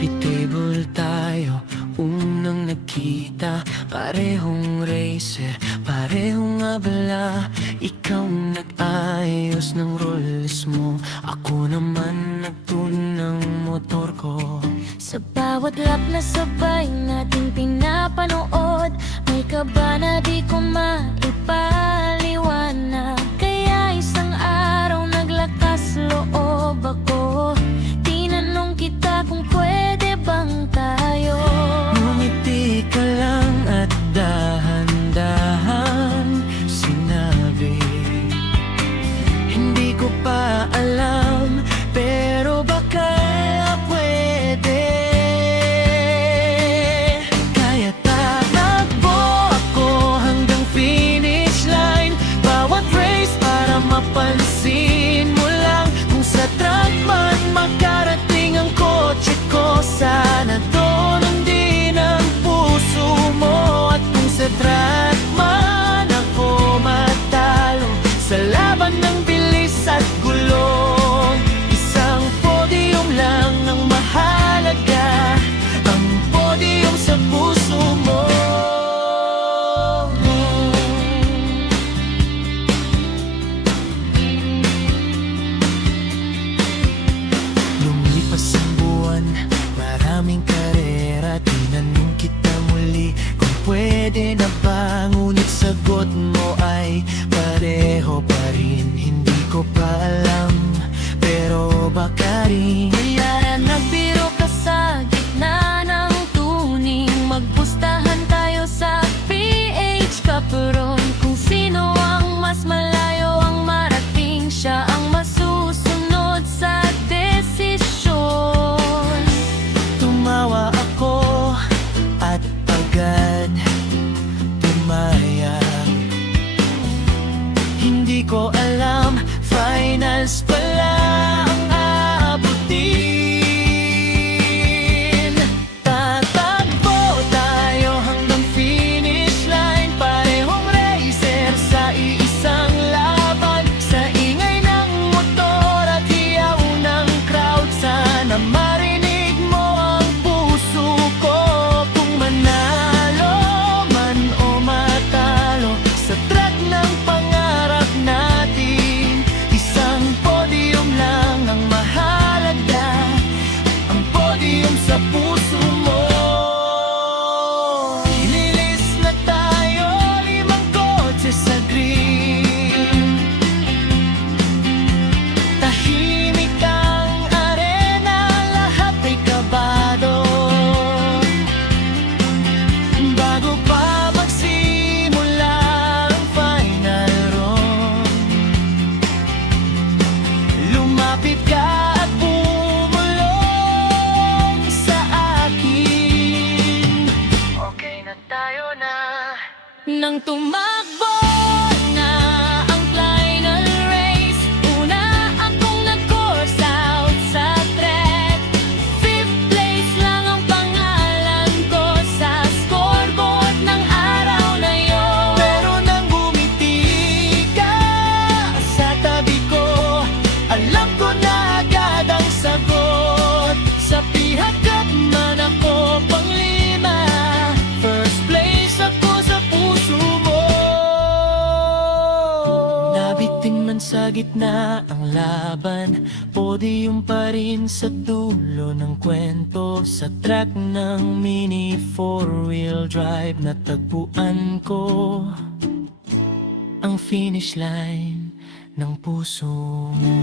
Coffee table tayo, unang nagkita. Parehong racer, parehong abala. Ikaw nag-ayos ng rolls mo, ako naman nagtune ng motor ko. Sa bawat lap na sabay nating pinapanood, may kaba na di ko maipaliwanag. Kaya isang araw naglakas loob ako, tinanong kita kung pwede bang tayo. Ngumiti ka lang at dahan-dahan sinabi, hindi ko pa alam, pero baka pwede. Kaya tatakbo ako hanggang finish line, bawat race para mapansin mo lang. Kung sa track man makarating ang kotse ko, sana doon din ang puso mo. At kung sa track man ako matalo sa laban ng bilis at gulo, isang podium lang ang mahalaga, ang podium sa puso mo. Lumipas ang buwan, maraming karera. Tinanong kita muli kung pwede na ba, ngunit sagot mo ay pareho pa rin. Hindi ko pa alam, pero baka rin. Kaya nagbiro ka sa gitna ng tuning, magpustahan tayo sa PH Caperon. Kung sino ang mas malayo ang marating, siya ang masusunod sa desisyon. Tumawa ako at agad pumayag. Hindi ko alam, finals pala ang aabutin. Tatakbo tayo hanggang finish line, parehong racer sa iisang laban. Sa ingay ng motor at hiyaw ng crowd, sana marinig mo ang puso ko. Kung manalo man o matalo sa track ng pangarap natin, isang podium lang ang mahalaga, ang podium sa puso mo. Ililis na tayo, 5 kotse sa green. Tahimik ang arena, lahat ay kabado. Bago pa magsimula ang final round, lumapit ka at bumulong sa akin. Okay na tayo na. Nang tumakbo na ang final race, una akong nag-course out sa track. 5th place lang ang pangalan ko sa scoreboard ng araw na yon. Pero nang bumiti ka sa tabi ko, alam ko na agad ang sagot. Sa pihakap man ako pang-5, first place ako sa puso mo. Nabitin man sa gitna ang laban, podium pa rin sa dulo ng kwento. Sa track ng mini 4-wheel drive, natagpuan ko ang finish line ng puso mo.